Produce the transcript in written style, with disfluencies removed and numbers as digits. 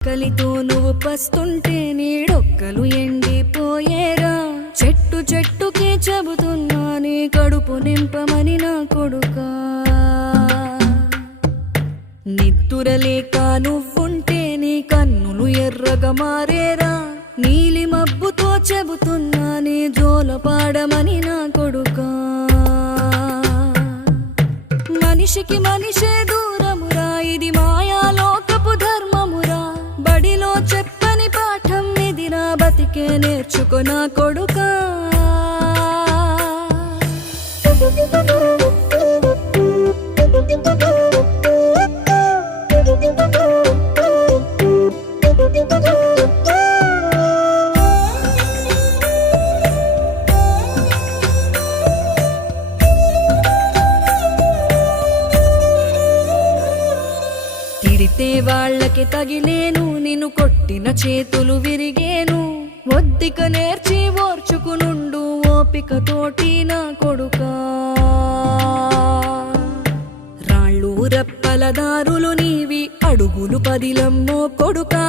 కలితో నువ్వు పస్తుంటే నీడొక్కలు ఎండిపోయేరా. చెట్టు చెట్టుకే చెబుతున్నా నీ కడుపు నింపమని నా కొడుకా. నిద్దురలేక నువ్వుంటే నీ కన్నులు ఎర్రగా మారేరా. నీలి మబ్బుతో చెబుతున్నా నీ జోల పాడమని నా కొడుకా. మనిషికి మనిషే దూరమురా, ఇది మాయాలోకపు ధర్మమురా. బడిలో చెప్పని పాఠం ఇదిరా, బతికే నేర్చుకో నా కొడుకా. తిడితే వాళ్ళకి తగిలేను, నిన్ను కొట్టిన చేతులు విరిగేను. ఒద్దిక నేర్చి ఓర్చుకునుండు ఓపికతోటి నా కొడుకా. రాళ్ళు రప్పల దారులు నీవి, అడుగులు పదిలమ్మో కొడుకా.